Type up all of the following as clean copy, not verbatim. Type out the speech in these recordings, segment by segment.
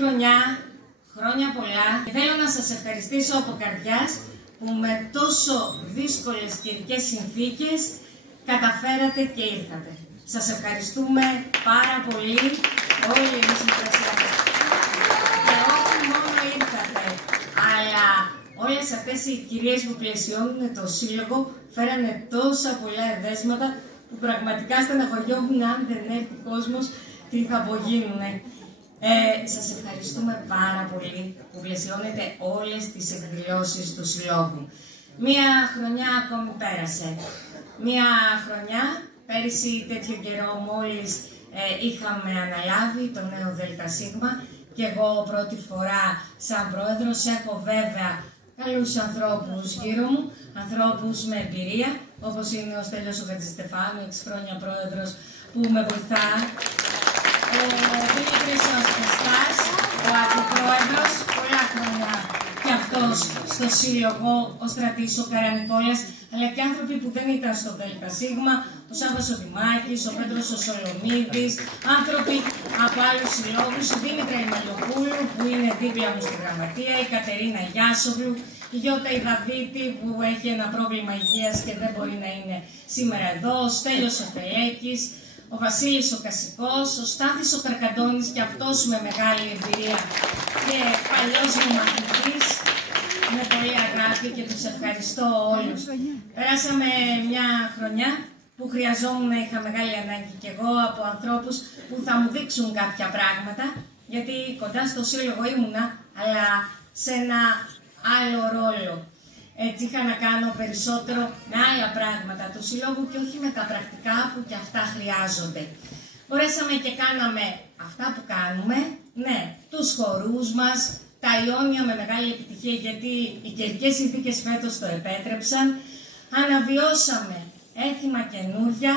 χρονιά, χρόνια πολλά. Και θέλω να σας ευχαριστήσω από καρδιάς που με τόσο δύσκολες καιρικές συνθήκες καταφέρατε και ήρθατε. Σας ευχαριστούμε πάρα πολύ όλοι οι συμφρασιάτες. Και όχι μόνο ήρθατε, αλλά όλες αυτές οι κυρίες που πλαισιώνουν το σύλλογο φέρανε τόσα πολλά εδέσματα που πραγματικά στεναχωριόμουν αν δεν έρθει ο κόσμος τι θα απογίνουνε. Σας ευχαριστούμε πάρα πολύ που πλαισιώνετε όλες τις εκδηλώσεις του συλλόγου. Μία χρονιά ακόμη πέρασε. Μία χρονιά, πέρυσι τέτοιο καιρό μόλις είχαμε αναλάβει το νέο ΔΣ και εγώ πρώτη φορά σαν πρόεδρος. Έχω βέβαια καλούς ανθρώπους γύρω μου, ανθρώπους με εμπειρία, όπως είναι ο Στέλιος ο Χατζηστεφάνου, 6 χρόνια πρόεδρος που με βοηθά. Ο Δημήτρης ο Ασπαστάς, ο αντιπρόεδρος, πολλά χρόνια και αυτός στο σύλλογο, ο Στρατής, ο Καρανικόλας, αλλά και άνθρωποι που δεν ήταν στο ΔΣ, ο Σάββας ο Δημάκης, ο Πέτρος ο Σολομίδης, άνθρωποι από άλλους συλλόγους, η Δήμητρα η Μαλιοπούλου που είναι δίπλα μου στη γραμματεία, η Κατερίνα Γιάσογλου, η Γιώτα η Δαβίτη που έχει ένα πρόβλημα υγείας και δεν μπορεί να είναι σήμερα εδώ, ο Στέλιος ο Φελέκης, ο Βασίλης ο Κασικός, ο Στάθης ο Καρκαντώνης και αυτός με μεγάλη εμπειρία και παλιός μου μαθητής, με πολύ αγάπη και τους ευχαριστώ όλους. Περάσαμε μια χρονιά που χρειαζόμουν να είχα μεγάλη ανάγκη κι εγώ από ανθρώπους που θα μου δείξουν κάποια πράγματα, γιατί κοντά στο σύλλογο ήμουνα, αλλά σε ένα άλλο ρόλο. Έτσι είχα να κάνω περισσότερο με άλλα πράγματα του συλλόγου και όχι με τα πρακτικά που και αυτά χρειάζονται. Μπορέσαμε και κάναμε αυτά που κάνουμε, ναι, τους χορούς μας, τα Ιόνια με μεγάλη επιτυχία γιατί οι καιρικές συνθήκες φέτος το επέτρεψαν. Αναβιώσαμε έθιμα καινούρια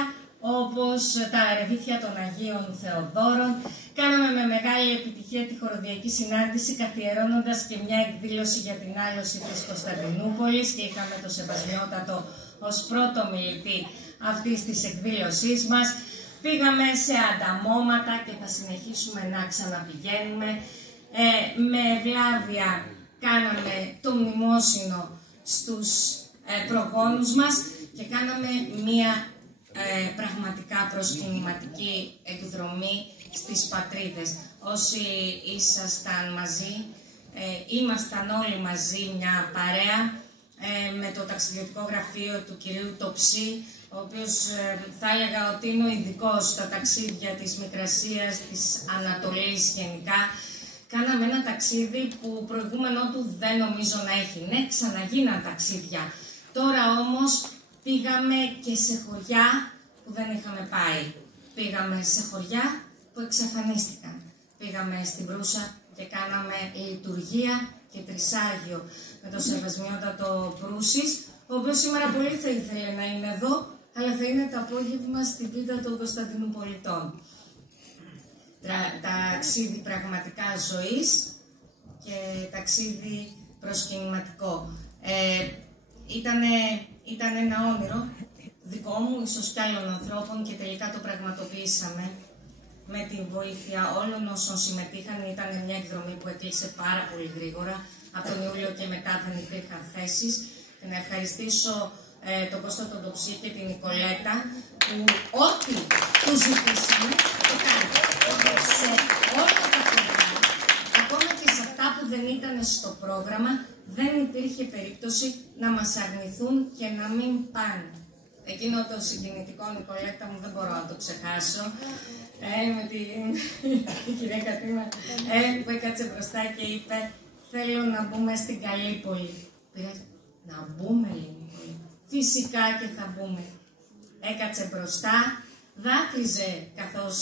όπως τα ρεβίθια των Αγίων Θεοδόρων. Κάναμε με μεγάλη επιτυχία τη χοροδιακή συνάντηση καθιερώνοντας και μια εκδήλωση για την άλωση της Κωνσταντινούπολης και είχαμε το Σεβασμιότατο ως πρώτο μιλητή αυτής της εκδήλωσής μας. Πήγαμε σε ανταμώματα και θα συνεχίσουμε να ξαναπηγαίνουμε. Με ευλάβεια κάναμε το μνημόσυνο στους προγόνους μας και κάναμε μία πραγματικά προσκυνηματική εκδρομή στις πατρίδες. Όσοι ήσασταν μαζί, ήμασταν όλοι μαζί μια παρέα με το ταξιδιωτικό γραφείο του κυρίου Τοψή, ο οποίος θα έλεγα ότι είναι ο ειδικός στα ταξίδια της Μικρασίας, της Ανατολής γενικά. Κάναμε ένα ταξίδι που προηγούμενο του δεν νομίζω να έχει. Ναι, ξαναγίναν ταξίδια. Τώρα όμως πήγαμε και σε χωριά που δεν είχαμε πάει. Πήγαμε σε χωριά που εξαφανίστηκαν. Πήγαμε στην Προύσα και κάναμε λειτουργία και τρισάγιο με το Σεβασμιότατο Προύσης, ο οποίος σήμερα πολύ θα ήθελε να είναι εδώ, αλλά θα είναι το απόγευμα στην πίτα των Κωνσταντινουπολιτών. Ταξίδι πραγματικά ζωής και ταξίδι προσκυνηματικό. Ήταν ένα όνειρο δικό μου, ίσως κι άλλων ανθρώπων και τελικά το πραγματοποιήσαμε με τη βοήθεια όλων όσων συμμετείχαν. Ήταν μια εκδρομή που έκλεισε πάρα πολύ γρήγορα. Από τον Ιούλιο και μετά δεν υπήρχαν θέσεις. Και να ευχαριστήσω τον Κώστα τον Τοψή και την Νικολέτα που ό,τι τους ζητήσαμε το κάνουν. Σε όλα τα πρόγραμμα, ακόμα και σε αυτά που δεν ήταν στο πρόγραμμα, δεν υπήρχε περίπτωση να μας αρνηθούν και να μην πάνε. Εκείνο το συγκινητικό, Νικολέτα μου, δεν μπορώ να το ξεχάσω, με την κυρία Κατίνα που έκατσε μπροστά και είπε «Θέλω να μπούμε στην Καλύπολη». Να μπούμε, λέει. Φυσικά και θα μπούμε. Έκατσε μπροστά, δάκρυζε καθώς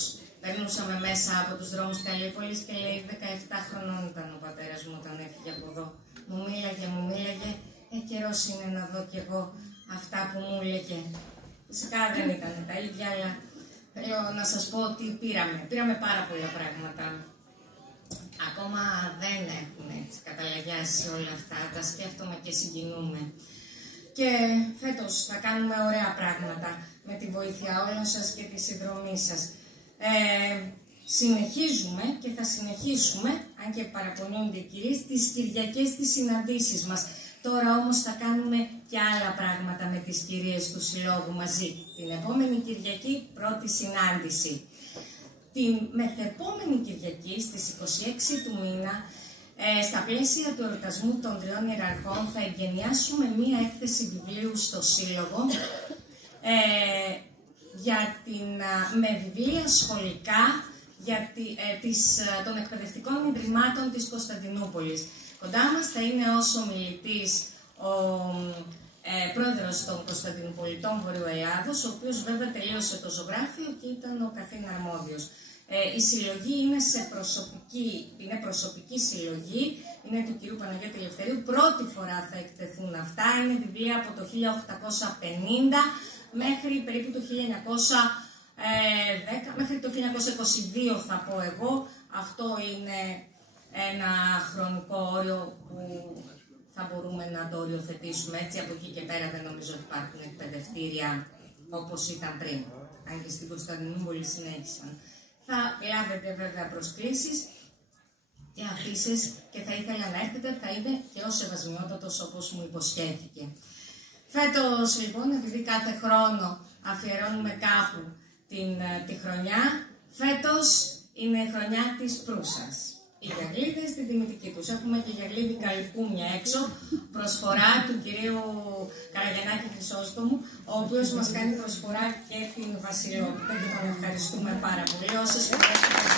περνούσαμε μέσα από τους δρόμους Καλύπολης και λέει 17 χρονών ήταν ο πατέρας μου όταν έφυγε από εδώ. Μου μίλαγε, καιρός είναι να δω κι εγώ αυτά που μου έλεγε. Φυσικά δεν ήταν τα ίδια, αλλά θέλω να σας πω ότι πήραμε πάρα πολλά πράγματα. Ακόμα δεν έχουν έτσι καταλαγιάσει όλα αυτά, τα σκέφτομαι και συγκινούμε. Και φέτος θα κάνουμε ωραία πράγματα με τη βοήθεια όλων σας και τη συνδρομή σας. Συνεχίζουμε και θα συνεχίσουμε, αν και παραπονιούνται οι κυρίες, τις Κυριακές τις συναντήσεις μας. Τώρα όμως θα κάνουμε και άλλα πράγματα με τις κυρίες του Συλλόγου μαζί. Την επόμενη Κυριακή πρώτη συνάντηση. Την μεθεπόμενη Κυριακή στις 26 του μήνα, στα πλαίσια του εορτασμού των Τριών Ιεραρχών, θα εγκαινιάσουμε μία έκθεση βιβλίου στο Σύλλογο με βιβλία σχολικά για των εκπαιδευτικών ιδρυμάτων της Κωνσταντινούπολης. Κοντά μας θα είναι ως ομιλητής ο πρόεδρος των Κωνσταντινουπολιτών Βορειοελλάδος, ο οποίος βέβαια τελείωσε το ζωγράφιο και ήταν ο καθήν αρμόδιος. Η συλλογή είναι προσωπική συλλογή, είναι του κυρίου Παναγιώτη Ελευθερίου. Πρώτη φορά θα εκτεθούν αυτά, είναι βιβλία από το 1850 μέχρι περίπου το 1910, μέχρι το 1922 θα πω εγώ. Αυτό είναι ένα χρονικό όριο που θα μπορούμε να το οριοθετήσουμε έτσι. Από εκεί και πέρα δεν νομίζω ότι υπάρχουν εκπαιδευτήρια όπως ήταν πριν, αν και στην Κωνσταντινούπολη συνέχισαν. Θα λάβετε βέβαια προσκλήσεις και αφήσεις και θα ήθελα να έρθετε, θα είναι και ο Σεβασμιότατος όπως μου υποσχέθηκε. Φέτος λοιπόν, επειδή κάθε χρόνο αφιερώνουμε κάπου τη χρονιά, φέτος είναι η χρονιά της Προύσας. Οι γιαγλίδες στην τιμητική τους. Έχουμε και γιαγλίδι καλυκούμια έξω, προσφορά του κυρίου Καραγιαννάκη Χρυσόστομου, ο οποίος μας κάνει προσφορά και την βασιλότητα και τον ευχαριστούμε πάρα πολύ. Όσες φορές που θα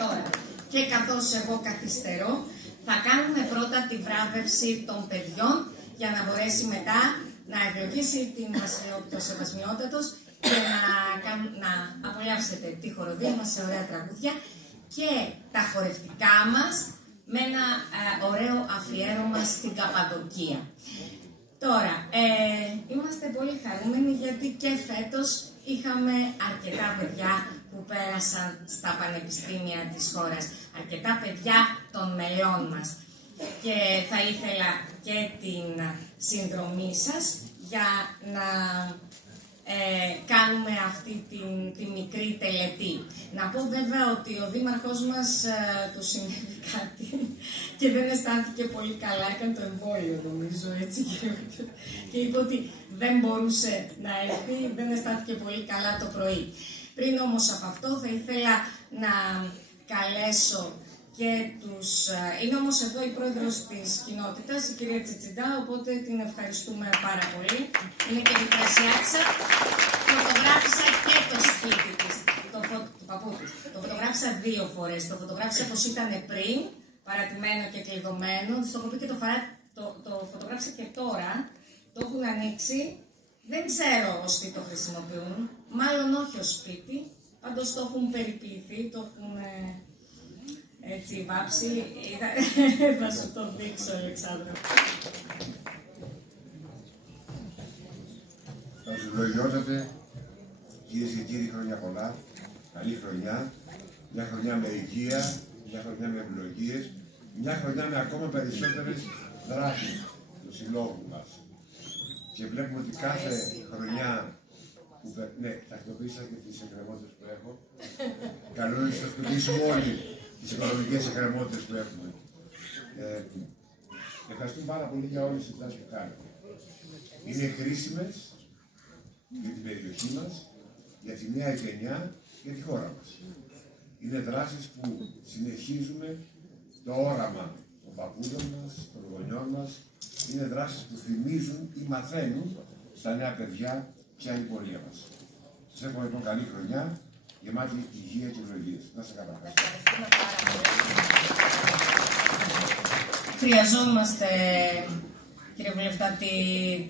τώρα, και καθώς εγώ καθυστερώ, θα κάνουμε πρώτα τη βράβευση των παιδιών για να μπορέσει μετά να ευλογήσει την βασιλότητα ο Σεβασμιότατος και να απολαύσετε τη χοροδία μας σε ωραία τραγούδια και τα χορευτικά μας με ένα ωραίο αφιέρωμα στην Καπαδοκία. Τώρα, είμαστε πολύ χαρούμενοι γιατί και φέτος είχαμε αρκετά παιδιά που πέρασαν στα πανεπιστήμια της χώρας, αρκετά παιδιά των μελών μας. Και θα ήθελα και την συνδρομή σας για να κάνουμε αυτή τη μικρή τελετή. Να πω βέβαια ότι ο δήμαρχός μας του συνέβη κάτι και δεν αισθάνθηκε πολύ καλά, έκανε το εμβόλιο νομίζω έτσι και είπε ότι δεν μπορούσε να έρθει, δεν αισθάνθηκε πολύ καλά το πρωί. Πριν όμως από αυτό θα ήθελα να καλέσω και τους... Είναι όμως εδώ η πρόεδρος της κοινότητας, η κυρία Τσιτσιντά, οπότε την ευχαριστούμε πάρα πολύ. Είναι και μικρασιάτισσα. Φωτογράφησα και το σπίτι της, το παππού της. Το φωτογράφησα 2 φορές. Το φωτογράφησα πως ήταν πριν, παρατημένο και κλειδωμένο. Το έχω πει και το φωτογράφησα και τώρα. Το έχουν ανοίξει. Δεν ξέρω ως τι το χρησιμοποιούν. Μάλλον όχι ως σπίτι. Πάντως το έχουν περιποιηθεί, το έχουν... έτσι βάψει, θα σου το δείξω, Αλεξάνδρα. Θα σου ευλογιώσατε, κυρίες και κύριοι, χρόνια πολλά, καλή χρονιά, μια χρονιά με υγεία, μια χρονιά με ευλογίες, μια χρονιά με ακόμα περισσότερες δράσεις του συλλόγου μας. Και βλέπουμε ότι κάθε χρονιά που ναι, τακτοποίησα και τις εκκρεμότητες που έχω, καλό είναι να τις τακτοποιήσουμε όλοι τις οικονομικές εκκρεμότητες που έχουμε. Ευχαριστούμε πάρα πολύ για όλες τις δράσεις που κάνετε. Είναι χρήσιμες για την περιοχή μας, για τη νέα γενιά, για τη χώρα μας. Είναι δράσεις που συνεχίζουμε το όραμα των παππούδων μας, των γονιών μας. Είναι δράσεις που θυμίζουν ή μαθαίνουν στα νέα παιδιά ποια είναι η πορεία μας. Σας εύχομαι λοιπόν καλή χρονιά, γεμάτη υγεία και ευλογίες. Να είστε καλά. Χρειαζόμαστε, κύριε Βουλευτά,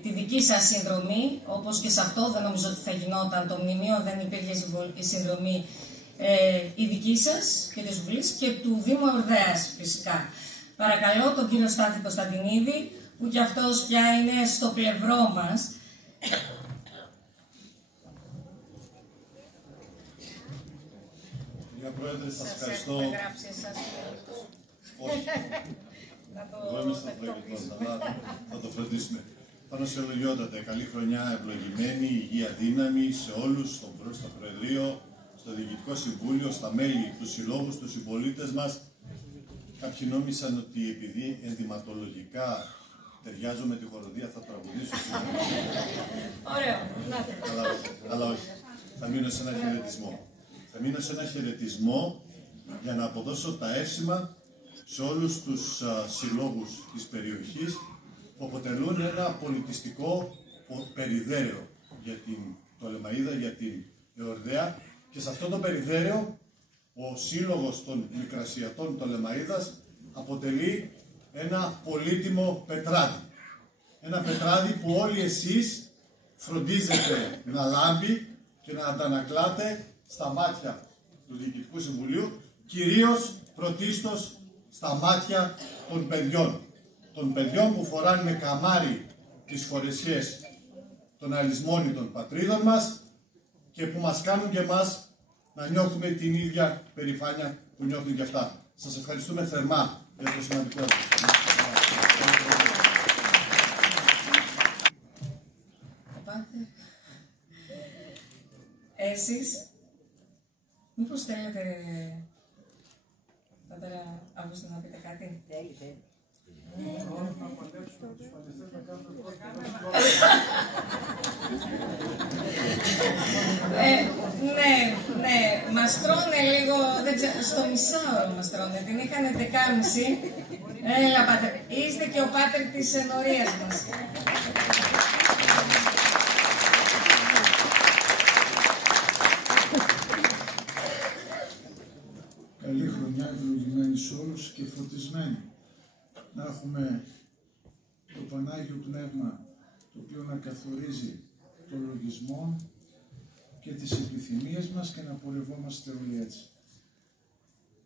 τη δική σας συνδρομή, όπως και σε αυτό δεν νομίζω ότι θα γινόταν το μνημείο, δεν υπήρχε η συνδρομή η δική σας και της Βουλής και του Δήμου Ορδέας φυσικά. Παρακαλώ τον κύριο Στάθη Κωνσταντινίδη, που κι αυτός πια είναι στο πλευρό μας. Κυρία Πρόεδρε, σας ευχαριστώ. Όχι. Εγώ είμαι στο προηγούμενο, αλλά θα το φροντίσουμε. Πάνω σε ευλογιότατε, καλή χρονιά, ευλογημένη, υγεία, δύναμη σε όλους, στο Προεδρείο, στο Διοικητικό Συμβούλιο, στα μέλη, τους συλλόγους, τους συμπολίτες μας. Κάποιοι νόμισαν ότι επειδή ενδυματολογικά ταιριάζω με τη χοροδία θα τραγουδήσω. Ωραίο. Αλλά όχι. Θα μείνω σε ένα χαιρετισμό. Θα μείνω σε ένα χαιρετισμό για να αποδώσω τα εύσημα σε όλους τους συλλόγους της περιοχής που αποτελούν ένα πολιτιστικό περιδέρεο για την Πτολεμαΐδα, για την Εορδαία, και σε αυτό το περιδέρεο ο σύλλογος των Μικρασιατών Πτολεμαΐδας αποτελεί ένα πολύτιμο πετράδι. Ένα πετράδι που όλοι εσείς φροντίζετε να λάμπει και να αντανακλάτε στα μάτια του Διοικητικού Συμβουλίου, κυρίως πρωτίστως στα μάτια των παιδιών. Των παιδιών που φοράνε με καμάρι τις φορεσιές των αλυσμόνητων πατρίδων μας και που μας κάνουν και εμάς να νιώθουμε την ίδια περηφάνεια που νιώθουν και αυτά. Σας ευχαριστούμε θερμά για το σημαντικό έργο. Εσείς, μήπως θέλετε, πατέρα Αύγουστο, να πείτε κάτι? Ναι, μας τρώνε λίγο, δεν ξέρω, στο μισάωρο μας τρώνε, την είχαν 11.30. Έλα, πάτερ, είστε και ο πάτερ της ενορίας μας. Καλή χρονιά, ευλογημένη σε όλους και φωτισμένη. Να έχουμε το Πανάγιο Πνεύμα, το οποίο να καθορίζει το λογισμό και τις επιθυμίες μας και να πορευόμαστε όλοι έτσι.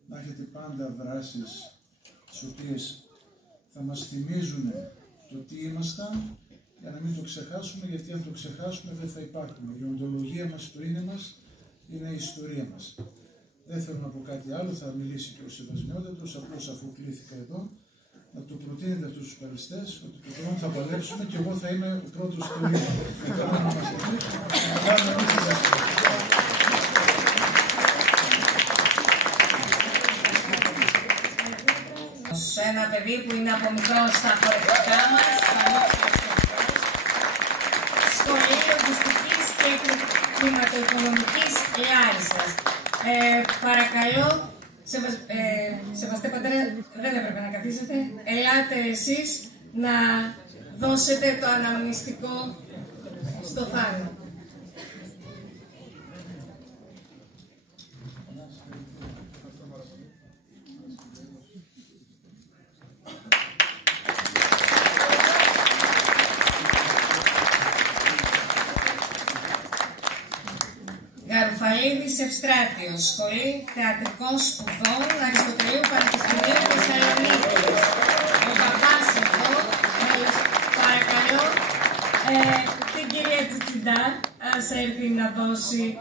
Να έχετε πάντα δράσεις τις οποίες θα μας θυμίζουν το τι ήμασταν, για να μην το ξεχάσουμε, γιατί αν το ξεχάσουμε δεν θα υπάρχουμε. Η οντολογία μας, το είναι μας, είναι η ιστορία μας. Δεν θέλω να πω κάτι άλλο, θα μιλήσει και ο Σεβασμιότατος, απλώς αφού κλήθηκα εδώ, να το προτείνετε αυτούς τους παλαιστές, ότι το χρόνο θα παλέψουμε και εγώ θα είμαι ο πρώτος στο ρήμα. Σε ένα παιδί που είναι από μικρό στα χορευτικά μας, Σχολείο Λογιστικής και Χρηματοοικονομικής Λάρισσας. Παρακαλώ, σεβαστέ πατέρα, δεν έπρεπε να καθίσετε. Ελάτε εσείς να δώσετε το αναμνηστικό στο Θάνο. Γαρουφαλίδης Ευστράτιος, Σχολή Θεατρικών Σπουδών Αριστοτελείου Πανεπιστημίου Θεσσαλονίκη. Ο παπάς εδώ, παρακαλώ, την κυρία Τσιτσιντά, ας έρθει να δώσει.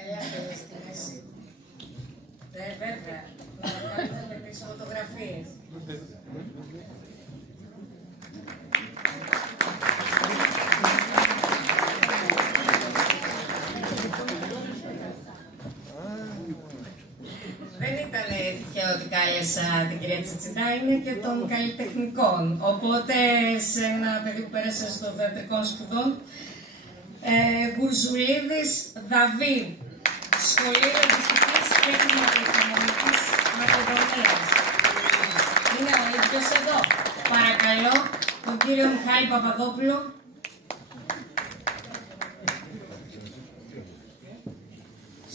Ελάτε στη μέση. Βέβαια, να κάνουμε τις φωτογραφίες. Δεν ήταν τυχαίο ότι κάλεσα την κυρία Τσιτσιντά, είναι και των καλλιτεχνικών. Οπότε σε ένα παιδί που πέρασε στο θεατρικών σπουδών, Γουρζουλίδης Δαβίδ, Σχολείο Λογιστικής και Χρηματοοικονομικής Μακεδονίας. Είναι ο ίδιος εδώ. Παρακαλώ τον κύριο Μιχάλη Παπαδόπουλο.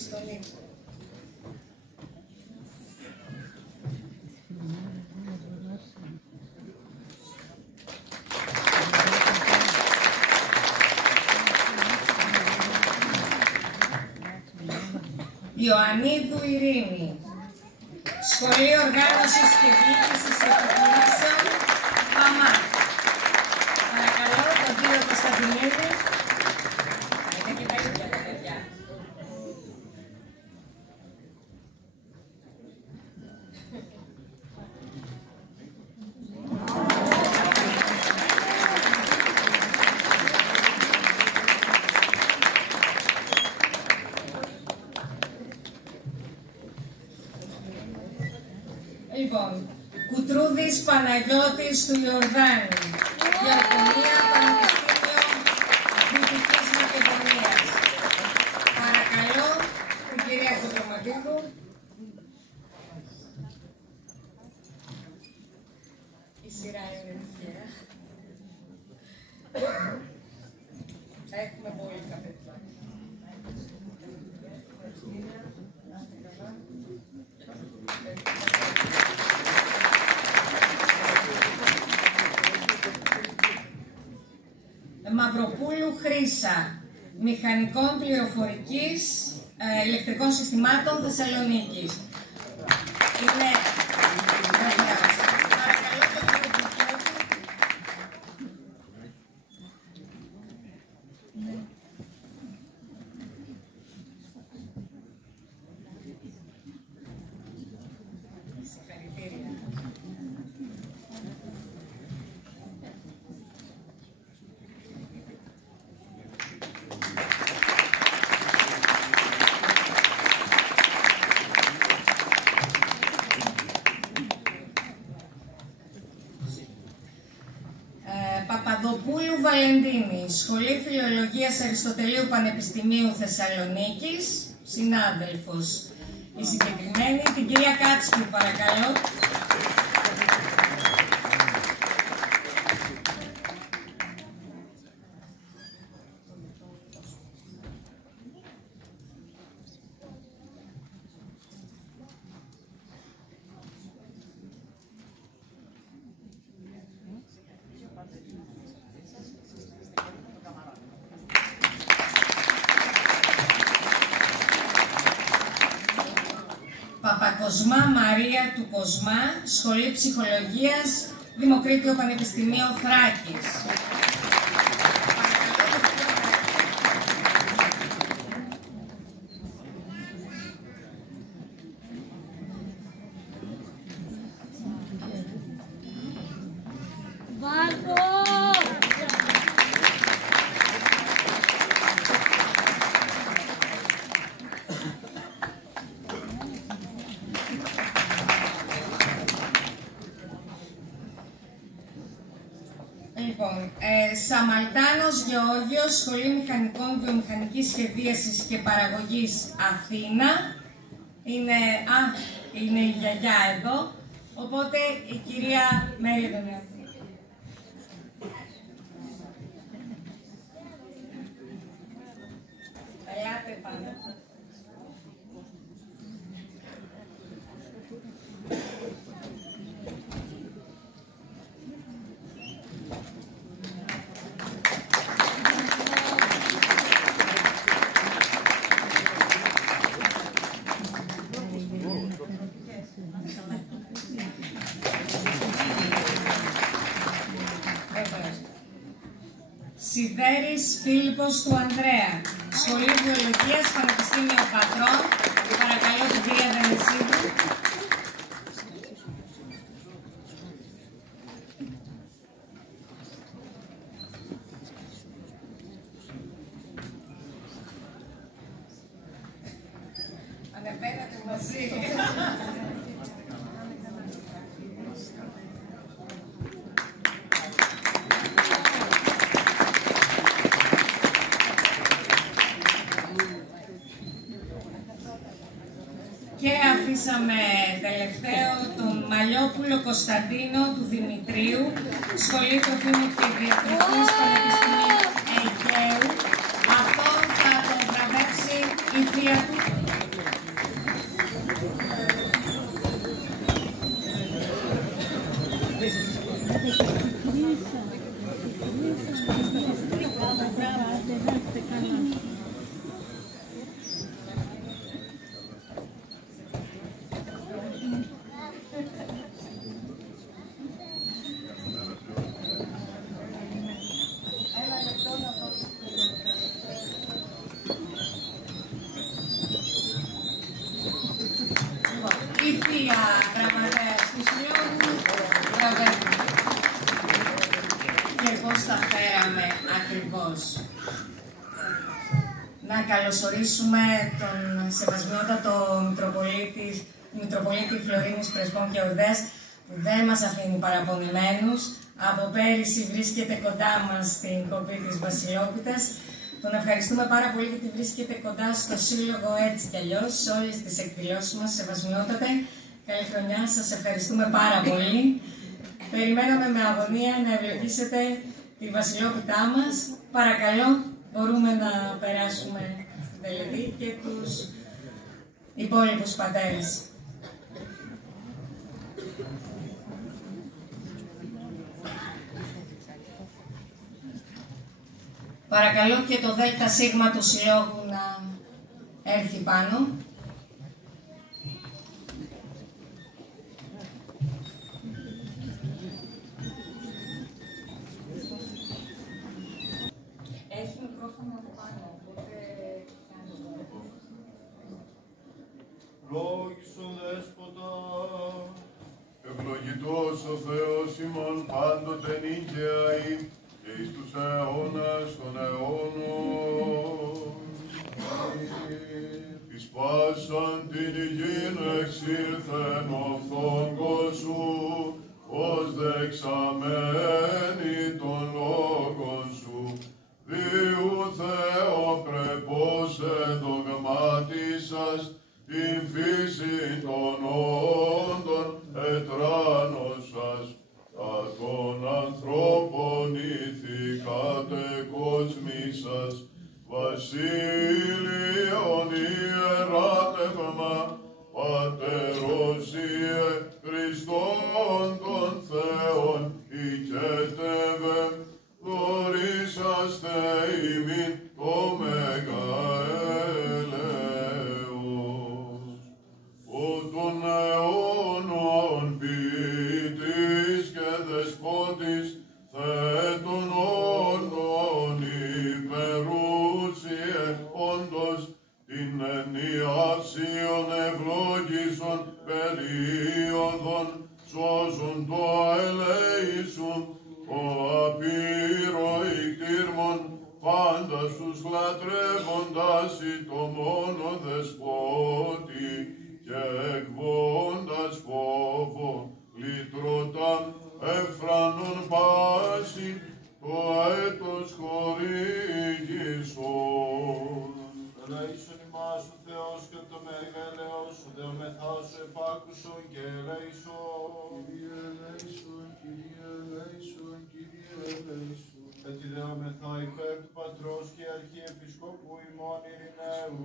Στον ύψο. Ιωαννίδου Ειρήνη, Σχολείο Οργάνωσης και Διοίκησης Επιχειρήσεων, ΠΑΜΑ. Παρακαλώ τον κύριο Κωνσταντινίδη. Είναι και τα ίδια τα παιδιά. Λοιπόν, Κουτρούδης Παναγιώτης του Ιορδάνη. Γεωργία Πανεπιστήμιο Δυτικής Μακεδονίας. Παρακαλώ την κυρία Κοντροματίδου. Η σειρά είναι τυχαία. Έχουμε πολύ καφέ. Μαυροπούλου Χρύσα, Μηχανικών Πληροφορικής, Ηλεκτρικών Συστημάτων Θεσσαλονίκης. Είναι... Παρακαλώ το συγχαρητήρια. Παπαδοπούλου Βαλεντίνη, Σχολή Φιλολογίας Αριστοτελείου Πανεπιστημίου Θεσσαλονίκης, συνάδελφος. Η συγκεκριμένη, την κυρία Κάτσπου, παρακαλώ. Παπακοσμά Μαρία του Κοσμά, Σχολή Ψυχολογίας, Δημοκρίτιο Πανεπιστημίο Θράκης. Λοιπόν, Σαμαλτάνος Γεώργιος, Σχολή Μηχανικών Βιομηχανικής Σχεδίασης και Παραγωγής Αθήνα. Είναι η γιαγιά εδώ, οπότε η κυρία Μέλη Δονιώτη. Ελάτε πάνω. Σιδέρης Φίλιππος του Ανδρέα, Σχολή Βιολογίας Πανεπιστήμιο Πατρών. Παρακαλώ την κυρία Δενεσίδου. Ανεβαίνατε μαζί. Και αφήσαμε τελευταίο τον Μαλιόπουλο Κωνσταντίνο του Δημητρίου, Σχολή Τροφίμου και Διατροφής Πανεπιστημίου Αιγαίου. Αυτόν θα τον βραβεύσει η θεία του. Η θεία γραμματέας του Συλλόγου βραβεύει. Και πώς τα φέραμε ακριβώς. Να καλωσορίσουμε τον Σεβασμιότατο Μητροπολίτη Μητροπολίτη Φλωρίνης Πρεσπών και Ορδέας, που δεν μας αφήνει παραπονεμένους. Από πέρυσι βρίσκεται κοντά μας στην κοπή της Βασιλόπιτας. Τον ευχαριστούμε πάρα πολύ γιατί βρίσκεται κοντά στο Σύλλογο έτσι κι αλλιώς, σε όλες τις εκδηλώσεις μας. Σεβασμιότατε, καλή χρονιά, σας ευχαριστούμε πάρα πολύ. Περιμέναμε με αγωνία να ευλογήσετε τη Βασιλόπιτά μας. Παρακαλώ, μπορούμε να περάσουμε στην τελετή και τους υπόλοιπους πατέρες. Παρακαλώ και το ΔΣ του Συλλόγου να έρθει πάνω. Έχει μικρόφωνο από πάνω, οπότε... Λόγισον Δέσποτα, ευλογητός ο Θεός ημών πάντοτε νίκαιαη, και εις τους αιώνας των αιώνων. Εις πάσαν την γην εξήλθεν ο φθόγκος σου, ως δεξαμένη των λόγων σου, διού Θεοπρεπώς εδογμάτισας την φύση των όντων ετράνωσας, τα των ανθρώπων ηθικάτε κοσμήσας, βασίλειον ιεράτευμα, Πατέρος Ιε Χριστόν των Θεών, οικέτευε, δωρήσαστε ημίν το μεγαέλεος. Ο των αιώνων ποιητής και δεσπότης, θέτων όντων υπερούσιε όντως, την ενιαύσιον ευλόγησον περίοδον, σώζουν το ελέησουν, ο απειροϊκτήρμον, πάντα στους λατρεύοντας το μόνο δεσπότη, και εκβώντας φόβο, λυτρωτάν εφρανών πάση, το έτος χορήγησον. Ελέησον ημάς ο Θεός και το μέγα ελεός σου, δεομεθά σου επάκουσον και ελέησον. Κύριε ελέησον, Κύριε ελέησον, Κύριε ελέησον. Έτσι δεομεθά υπέρ του Πατρός και Αρχιεπισκόπου ημών Ειρηναίου,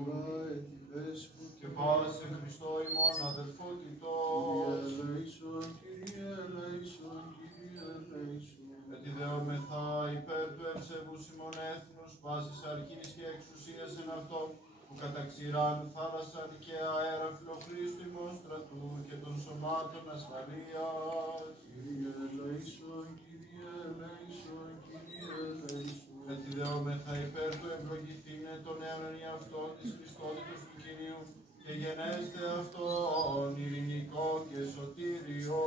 και πάσε Χριστό ημών αδελφότητος. Κύριε ελέησον, Κύριε ελέησον, Κύριε ελέησον. Έτσι δεομεθά υπέρ του ευσεβούς ημών έθνους, πάσης αρχής και εξουσίας εν αυτό, που καταξηράν θάλασσαν και αέρα φιλοχρήστου ημών στρατού και των σωμάτων ασφαλείας. Κύριε ελέησον, Κύριε ελέησον, Κύριε ελέησον. Έτσι δεόμεθα υπέρ του ευλογηθήνε των νέων εαυτών της Χριστότητος του Κυρίου, και γενέστε αυτόν ειρηνικό και σωτήριο.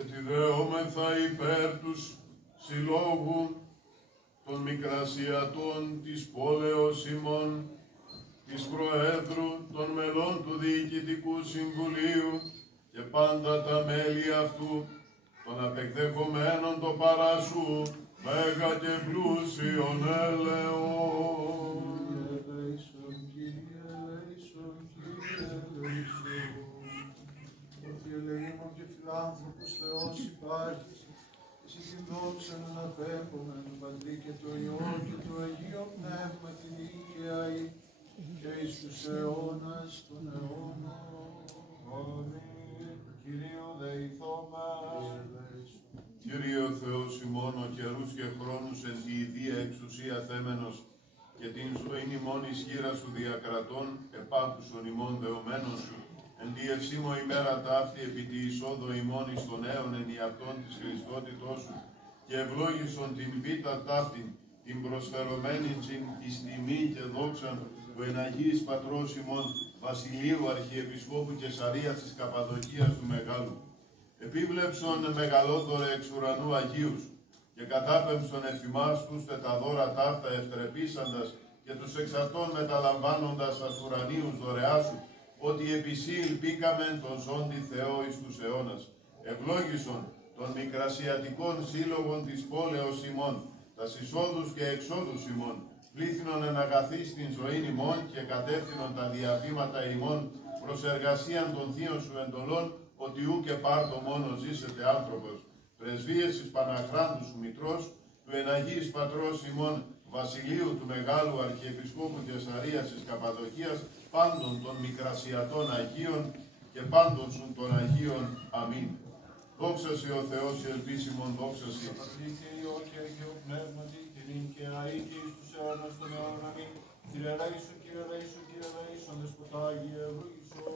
Έτσι δεόμεθα υπέρ τους συλλόγου των Μικρασιατών της πόλεως ημών, της Προέδρου, των μελών του Διοικητικού Συμβουλίου και πάντα τα μέλη αυτού, των απεκδεχομένων το παράσου, μέγα και πλούσιον έλεον. Κύριε ελέησον, Κύριε ελέησον. Ότι ελεήμων και φιλάνθρωπος Θεός υπάρχεις, εσύ την δόξα να αναπέμπουμε τον Πατρί και το Υιό και το Αγίο Πνεύμα την Οικιαή, και εις τους αιώνας των αιώνων. Αμήν. Κυρίου δεηθόμεν. Κύριε ο Θεός ημών, ο καιρούς και χρόνους εν τη ιδία εξουσία θέμενος, και την ζωήν ημών ισχύρα σου διακρατών, επάκουσον ημών δεωμένων σου, εν τη ευσύμω ημέρα ταύτη επί τη εισόδο ημών εις των αίων εν ιαυτών της Χριστότητός σου, και ευλόγησον την βήτα ταύτην, την προσφερωμένη εις τιμή και δόξαν του εν Αγίης Πατρός ημών, Βασιλείου Αρχιεπισκόπου Κεσαρίας της Καπαδοκίας του Μεγάλου. Επίβλεψον μεγαλόδωρε εξ ουρανού Αγίους, και κατάπεμψον εφημάς τους τα δώρα ταύτα ευτρεπίσαντας και τους εξ αυτών μεταλαμβάνοντας τας ουρανίους δωρεά σου, ότι επί σοι ελπίκαμεν τον ζώντι Θεό εις τους αιώνας. Ευλόγησον των μικρασιατικών σύλλογων της πόλεως ημών, τας εισόδους και εξόδους ημών, πλήθυνον εν αγαθή στην ζωήν ημών και κατεύθυνον τα διαβήματα ημών προς εργασίαν των θείων σου εντολών, ότι ου και πάρτο μόνο ζήσετε άνθρωπος. Πρεσβείες εις Παναχράντου σου Μητρός, του εναγίης Πατρός ημών, Βασιλείου του Μεγάλου Αρχιεπισκόπου Καισαρίας της Καπαδοκίας, πάντων των μικρασιατών Αγίων και πάντων σου των Αγίων. Αμήν. Δόξα σε ο Θεός και ελπίσιμον, δόξα σε. Πατρί και Υιό και Αγίου Πνεύματι, και νυν και αεί και εις τους αιώνας των αιώνων. Αμήν. Κύριε ελέησον, Κύριε ελέησον, Κύριε ελέησον, Δεσποτάγιε ευλογήσον.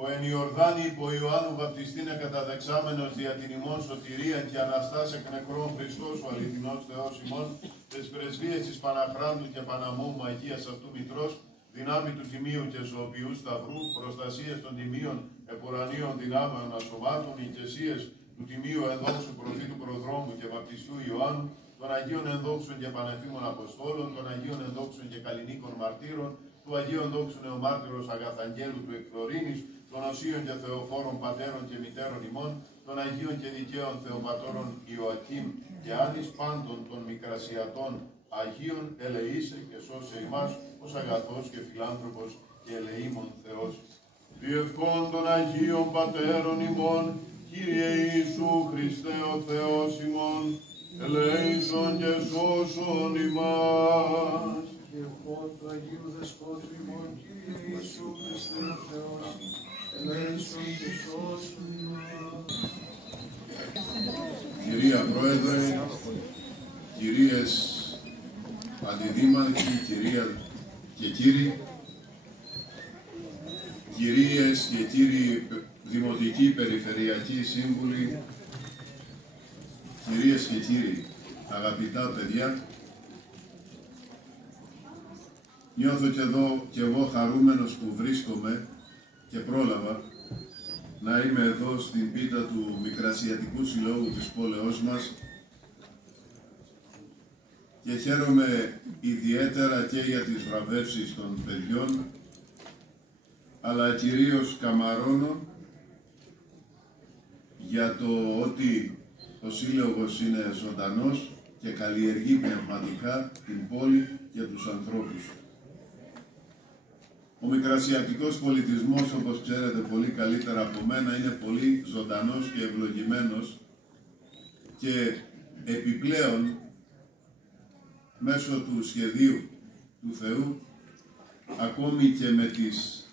Ο εν Ιορδάνη υπό Ιωάννου βαπτιστήν εκαταδεξάμενος δια την ημών σωτηρία και Αναστάς εκ νεκρών Χριστός ο αληθινός Θεός ημών, τες πρεσβείες της Παναχράντου και Παναμόμου Αγίας αυτού Μητρός, δυνάμει του Τιμίου και Ζωοποιού Σταυρού, προστασίες των Τιμίων επουρανίων δυνάμεων ασωμάτων, ηγεσίες του Τιμίου ενδόξου προφήτου Προδρόμου και Βαπτιστού Ιωάννου, των Αγίων ενδόξων και Πανεφήμων Αποστόλων, των Αγίων ενδόξων και Καλλινίκων Μαρτύρων, του Αγίου ενδόξου Νεομάρτυρος Αγαθαγγέλου του Εκφλωρίνης, των Οσίων και Θεοφόρων Πατέρων και Μητέρων ημών, των Αγίων και Δικαίων Θεοπατώρων Ιωακήμ και Άνης, πάντων των μικρασιατών Αγίων, ελεήσε και σώσε ημάς ως αγαθός και φιλάνθρωπος και ελεήμων Θεός. Διευχών των Αγίων Πατέρων ημών, Κύριε Ιησού Χριστέ ο Θεός ημών, ελέησον και σώσον ημάς. Διευχών του Αγίου Δεσπότου ημών, Κύριε Ιησού Χριστέ ο Θεός, ελέησον και σώσον ημάς. Κυρία Πρόεδρε, κυρίες Αντιδήμαρχοι, κυρία και κύριοι, κυρίες και κύριοι Δημοτικοί Περιφερειακοί Σύμβουλοι, κυρίες και κύριοι, αγαπητά παιδιά, νιώθω και εγώ χαρούμενος που βρίσκομαι και πρόλαβα να είμαι εδώ στην πίτα του Μικρασιατικού Συλλόγου της πόλεως μας και χαίρομαι ιδιαίτερα και για τις βραβεύσεις των παιδιών, αλλά κυρίως καμαρώνω για το ότι ο Σύλλογος είναι ζωντανός και καλλιεργεί πνευματικά την πόλη και τους ανθρώπους. Ο μικρασιατικός πολιτισμός, όπως ξέρετε πολύ καλύτερα από μένα, είναι πολύ ζωντανός και ευλογημένος και επιπλέον μέσω του σχεδίου του Θεού, ακόμη και με τις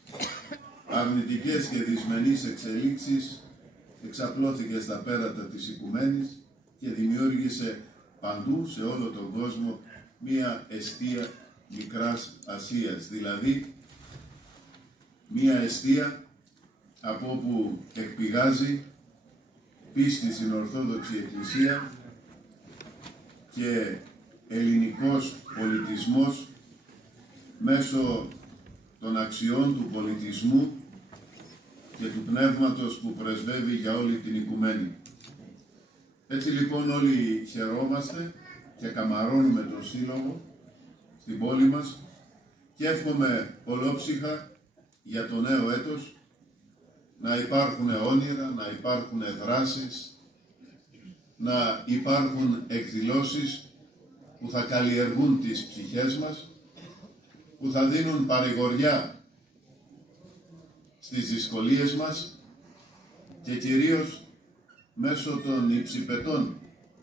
αρνητικές και δυσμενείς εξελίξεις, εξαπλώθηκε στα πέρατα της οικουμένης και δημιούργησε παντού σε όλο τον κόσμο μία εστία Μικράς Ασίας, δηλαδή μία εστία από όπου εκπηγάζει πίστη στην Ορθόδοξη Εκκλησία και ελληνικός πολιτισμός μέσω των αξιών του πολιτισμού και του πνεύματος που πρεσβεύει για όλη την οικουμένη. Έτσι λοιπόν όλοι χαιρόμαστε και καμαρώνουμε τον Σύλλογο στην πόλη μας και εύχομαι ολόψυχα για το νέο έτος να υπάρχουν όνειρα, να υπάρχουν δράσεις, να υπάρχουν εκδηλώσεις που θα καλλιεργούν τις ψυχές μας, που θα δίνουν παρηγοριά στις δυσκολίες μας και κυρίως μέσω των υψηπετών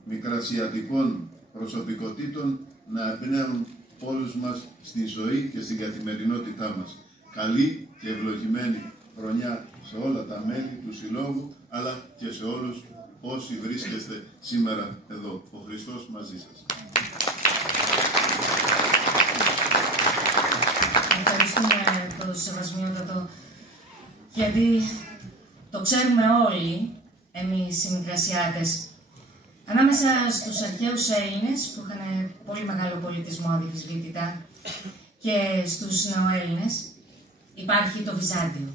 μικρασιατικών προσωπικότητων να εμπνέουν όλους μας στη ζωή και στην καθημερινότητά μας. Καλή και ευλογημένη χρονιά σε όλα τα μέλη του Συλλόγου, αλλά και σε όλους όσοι βρίσκεστε σήμερα εδώ. Ο Χριστός μαζί σας. Ευχαριστούμε το Σεβασμιότατο, γιατί το ξέρουμε όλοι εμείς οι Μικρασιάτες. Ανάμεσα στους αρχαίους Έλληνες, που είχαν πολύ μεγάλο πολιτισμό αδιαφυσβήτητα, και στους νεοέλληνες, υπάρχει το Βυζάντιο.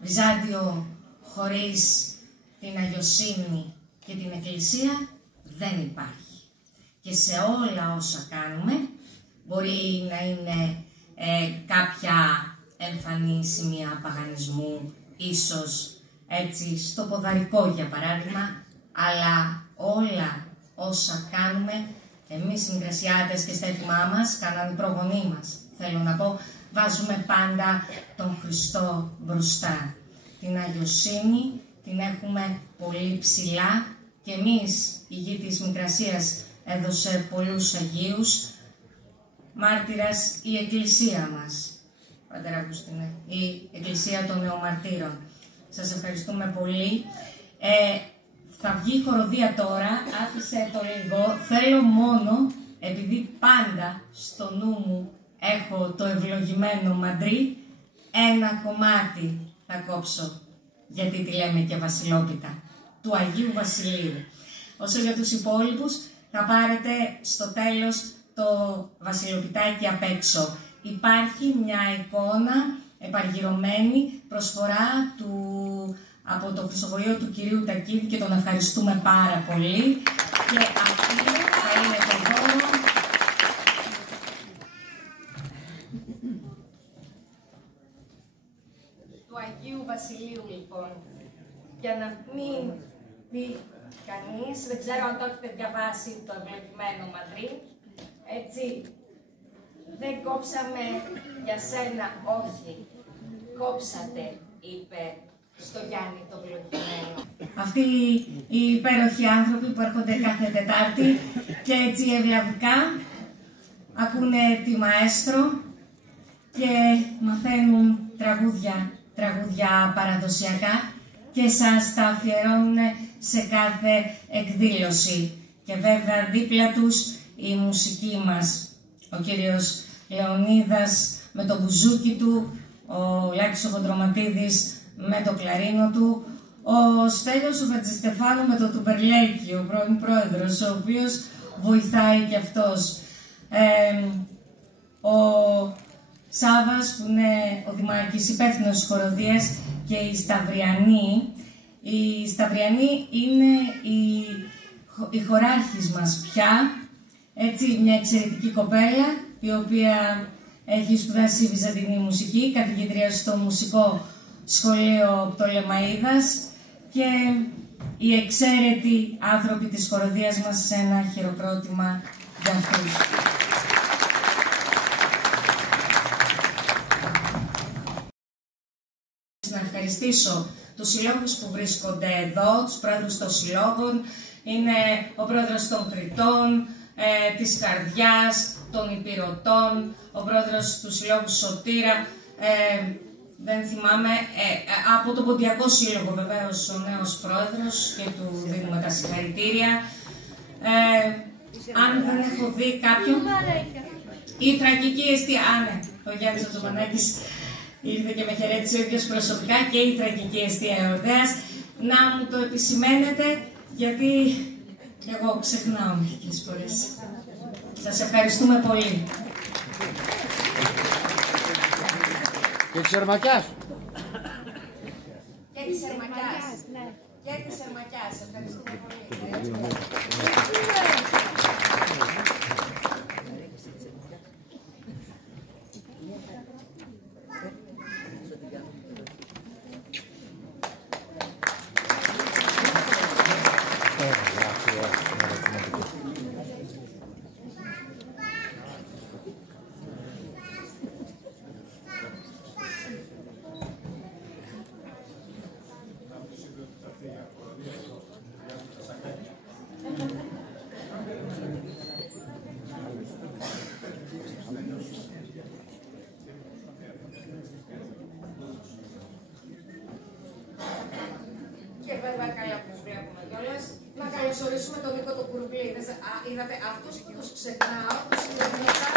Βυζάντιο χωρίς την αγιοσύνη και την Εκκλησία δεν υπάρχει. Και σε όλα όσα κάνουμε μπορεί να είναι κάποια εμφανή σημεία παγανισμού, ίσως έτσι στο ποδαρικό για παράδειγμα, αλλά όλα όσα κάνουμε εμείς οι Μικρασιάτες και στα έτοιμά μας, κάναν οι προγονείς μας, θέλω να πω, βάζουμε πάντα τον Χριστό μπροστά. Την αγιοσύνη την έχουμε πολύ ψηλά και εμείς, η γη της Μικρασίας έδωσε πολλούς Αγίους, μάρτυρας η Εκκλησία μας, Πατέρα Αυγουστίνε, η Εκκλησία των Νεομαρτύρων. Σας ευχαριστούμε πολύ. Θα βγει η χοροδία τώρα, άφησε το λίγο. Θέλω μόνο, επειδή πάντα στο νου μου έχω το ευλογημένο μαντρί, ένα κομμάτι θα κόψω, γιατί τη λέμε και Βασιλόπιτα, του Αγίου Βασιλείου. Όσο για τους υπόλοιπους, θα πάρετε στο τέλος το Βασιλοπιτάκι απ' έξω. Υπάρχει μια εικόνα επαργυρωμένη, προσφορά από το Χρυσοβοείο του κυρίου Τακίδη και τον ευχαριστούμε πάρα πολύ. Και αυτή θα είναι το δώρο του Αγίου Βασιλείου, λοιπόν. Για να μην πει κανείς, δεν ξέρω αν το έχετε διαβάσει το ευλογημένο μαντρί, έτσι, δεν κόψαμε για σένα, όχι, κόψατε, είπε στο Γιάννη το ευλογημένο. Αυτοί οι υπέροχοι άνθρωποι που έρχονται κάθε Τετάρτη και έτσι ευλαβικά ακούνε τη μαέστρο και μαθαίνουν τραγούδια παραδοσιακά και σας τα αφιερώνουν σε κάθε εκδήλωση. Και βέβαια δίπλα τους η μουσική μας. Ο κύριος Λεωνίδας με το μπουζούκι του, ο Λάκης ο Κοντροματίδης με το κλαρίνο του, ο Στέλιος ο Χατζηστεφάνου με το τουμπερλέκι, ο πρώην πρόεδρος, ο οποίος βοηθάει και αυτός. Ο Σάβας που είναι ο Δημάρχης υπεύθυνος χοροδίας και η Σταυριανή. Η Σταυριανή είναι η χωράρχης μας πια, έτσι μια εξαιρετική κοπέλα η οποία έχει σπουδάσει βυζαντινή μουσική, καθηγήτρια στο μουσικό σχολείο Πτολεμαΐδας και οι εξαίρετοι άνθρωποι της χοροδίας μας, σε ένα χειροκρότημα για αυτούς. Να ευχαριστήσω τους συλλόγους που βρίσκονται εδώ, τους πρόεδρους των συλλόγων, είναι ο πρόεδρος των Κρητών, της Καρδιάς, των Υπηρωτών, ο πρόεδρος του Συλλόγου Σωτήρα, δεν θυμάμαι, από τον Ποντιακό Σύλλογο βεβαίως ο νέος πρόεδρος και του δίνουμε τα συγχαρητήρια. Αν δεν έχω δει κάποιον, η Θρακική Εστία, ναι, ο Γιάννης ο Τζομανάκης ήρθε και με χαιρέτησε ο ίδιος προσωπικά και η Θρακική Εστία Εορδέας, να μου το επισημαίνετε γιατί εγώ ξεχνάω μερικές φορές. Σας ευχαριστούμε πολύ. Και της Ερμακιάς. Και της Ερμακιάς. Και της Ερμακιάς. Ευχαριστούμε πολύ. Και βέβαια καλά που βλέπουμε κιόλας, να καλωσορίσουμε τον Νίκο το Κουρμπλή. Είδατε, αυτούς που τους ξεχνάω, τους συνειδητά.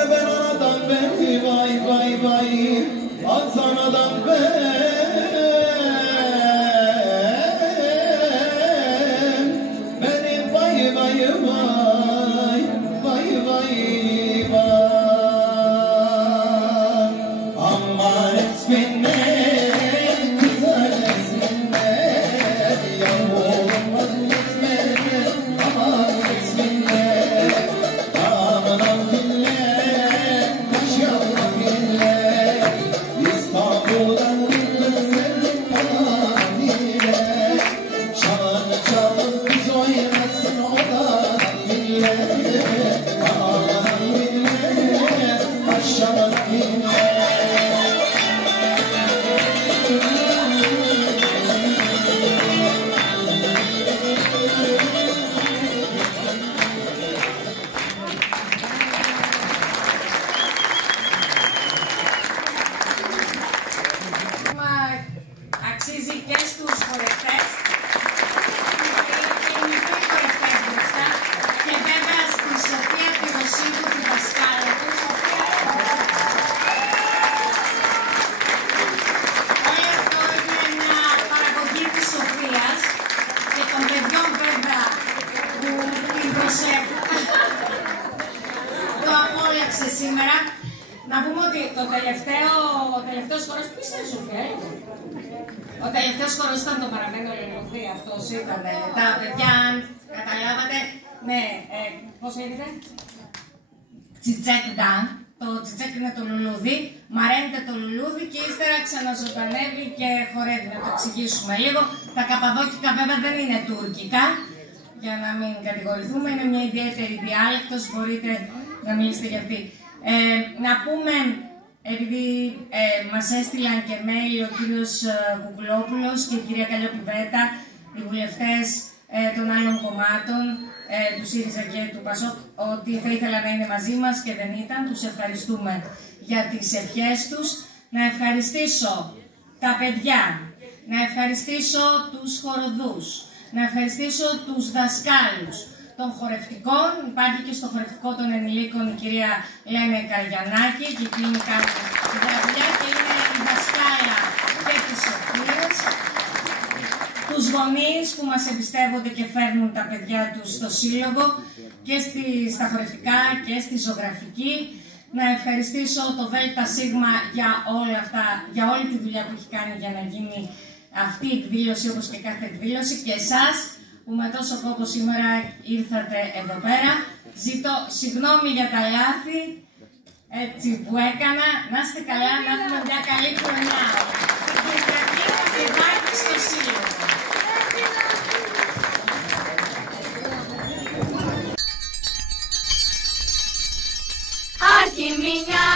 Ben aradan beni συνέταξε σήμερα. Να πούμε ότι ο τελευταίος χορός, ποιος είναι Σοφία, ο τελευταίος χορός ήταν το παραμένο λουλούδι, αυτός ήταν. Τα παιδιά, αν καταλάβατε, ναι, πώς λέγεται, τσιτσέκντα. Το τσιτσέκ είναι το λουλούδι, μαραίνεται το λουλούδι και ύστερα ξαναζωντανεύει και χορεύει. Να το εξηγήσουμε λίγο. Τα καπαδόκικα βέβαια δεν είναι τουρκικά, για να μην κατηγορηθούμε, είναι μια ιδιαίτερη διάλεκτος, μπορείτε να μιλήσετε για αυτή. Να πούμε, επειδή μας έστειλαν και mail ο κύριος Κουκουλόπουλος και η κυρία Καλλιοπιβέτα, οι βουλευτές των άλλων κομμάτων, του ΣΥΡΙΖΑ και του ΠΑΣΟΚ, ότι θα ήθελα να είναι μαζί μας και δεν ήταν. Τους ευχαριστούμε για τις ευχές τους. Να ευχαριστήσω τα παιδιά, να ευχαριστήσω τους χοροδούς, να ευχαριστήσω τους δασκάλους των χορευτικών. Υπάρχει και στο χορευτικό των ενηλίκων η κυρία Λένε Καριανάκη και εκείνη κάνει τη δουλειά και είναι η δασκάλα και της Σοφίας. Τους γονείς που μας εμπιστεύονται και φέρνουν τα παιδιά τους στο σύλλογο και στα χορευτικά και στη ζωγραφική. Να ευχαριστήσω το ΔΣ για όλα αυτά, για όλη τη δουλειά που έχει κάνει για να γίνει αυτή η εκδήλωση όπως και κάθε εκδήλωση και εσάς που με τόσο κόπο σήμερα ήρθατε εδώ πέρα. Ζητώ συγγνώμη για τα λάθη έτσι, που έκανα. Να είστε καλά, να έχουμε μια καλή χρονιά. Και την κρατή στο σύλλογο. Άρχιμηνιά